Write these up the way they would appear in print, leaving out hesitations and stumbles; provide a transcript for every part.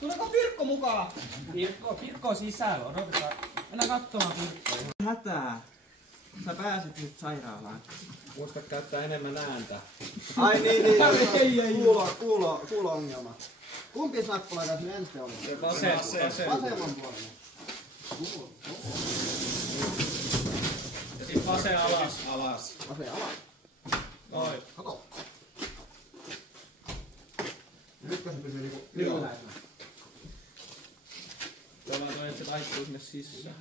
Tuleeko Pirkko mukaan? Pirkko on sisällä, odotetaan. Mennään katsomaan Pirkkoa. Hätää. Sä pääset nyt sairaalaan. Muista käyttää enemmän ääntä. Ai niin. Kuulo-ongelma. Kumpi nappula tässä nyt ensin oli? Vasemman puolella. Ja sit vasen alas. Vasen alas. Noin. Kato. Nytkö se pysyy niinku ylhäällä? Jollain toi, että se taittuu sinne sisään.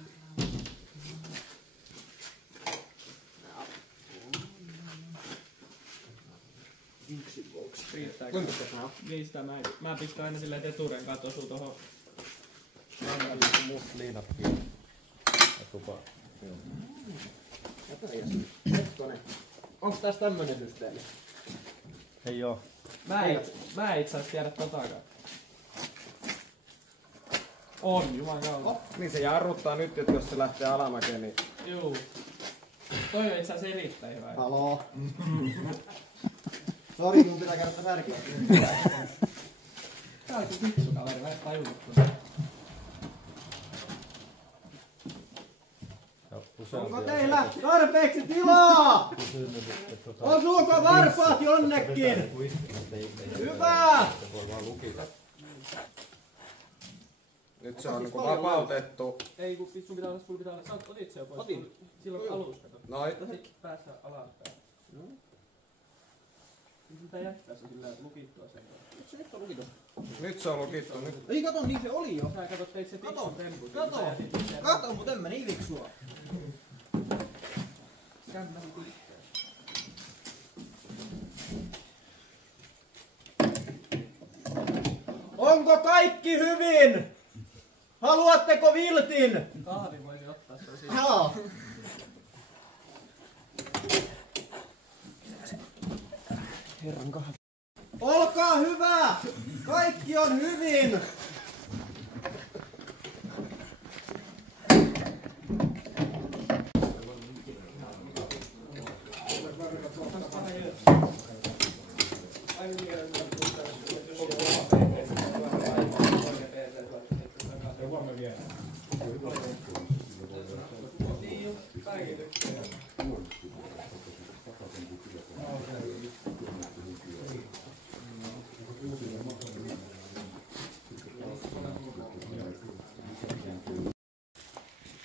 Riittääkö? Kuinka se on? Niin sitä mä pistän aina silleen eturen kato sul tohon. Musta liinapkin. Onks tässä tämmönen systeemi? Ei oo. Mä en itse asiassa tiedä totakaan. On, jumakauta. Niin se jarruttaa nyt, että jos se lähtee alamäkeen, niin... Juu. Toi on itse asiassa erittäin hyvä. Haloo. Sori, mun pitää käydä särkiä. Tää on kyllä fiksu kaveri, mä en tajunnut. Onko teillä tarpeeksi tilaa? Osuuko varpaat jonnekin? Hyvä! Nyt se on niinku vapautettu. Ei kun sun pitää olla, sä otit se jo pois. Otin. Silloin alussa kato. Noin. Sit päästä alaspäin. Niin sitä jättää se sillä lukittua sen. Se nyt on lukittu. Nyt se on lukittu. Nyt. Ei kato, niin se oli jo. Sä katot teit se fiksun tempun. Kato, mut en mä niin fiksua. Kämmäsit itse. Onko kaikki hyvin? Haluatteko viltin? Kahvi voisi ottaa se siitä. Joo. Herran kahvi. Olkaa hyvä! Kaikki on hyvin!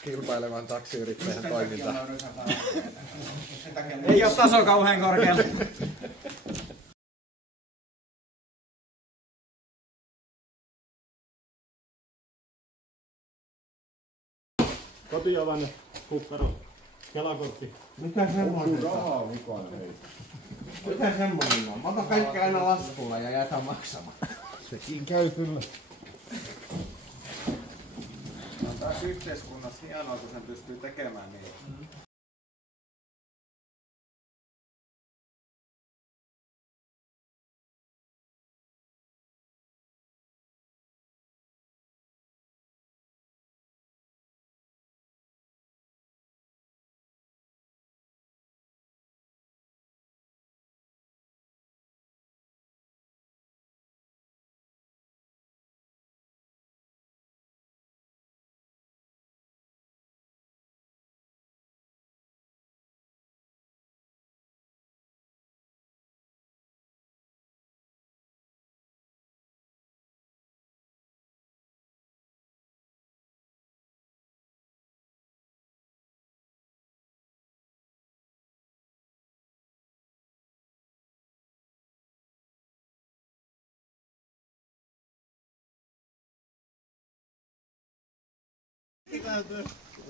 Kilpailevan taksiyrittäjän toiminta. Ei oo taso kauhean korkealla. Kotiavanne, kukkaro, kelakortti. Mitä semmoinen? Rahaa mukana, hei. Mitä semmoinen on? Mä otan kaikki aina laskulla ja jätän maksamaan. Sekin käy kyllä. On taas yhteiskunnassa hienoa, kun sen pystyy tekemään niin.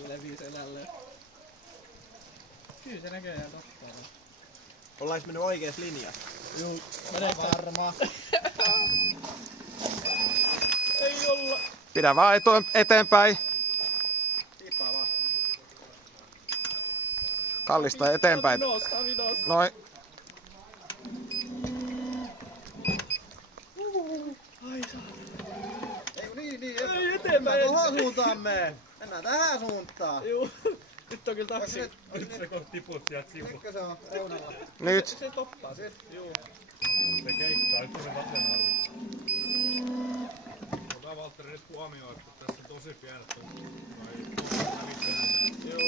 Levi selälle. Kyllä se näköjään totta. Ollaanko mennyt oikees linjassa? Juu, meneekö varmaan? Ei olla. Pidä vaan eteenpäin. Tippaa vaan. Kallista eteenpäin. Noin. Ei eteenpäin. Tuohon suuntaan mene. Mennään tähän suuntaan. Juu. Nyt on kyllä taksi. Nyt se kohta tiput sieltä sivuun. Nytkö se on reunalla? Nyt. Se toppaa sit. Juu. Se keikkaa, nyt se vasemmalle. Älä Valtteri nyt huomioi, että tässä on tosi pienet tunkut. Joo.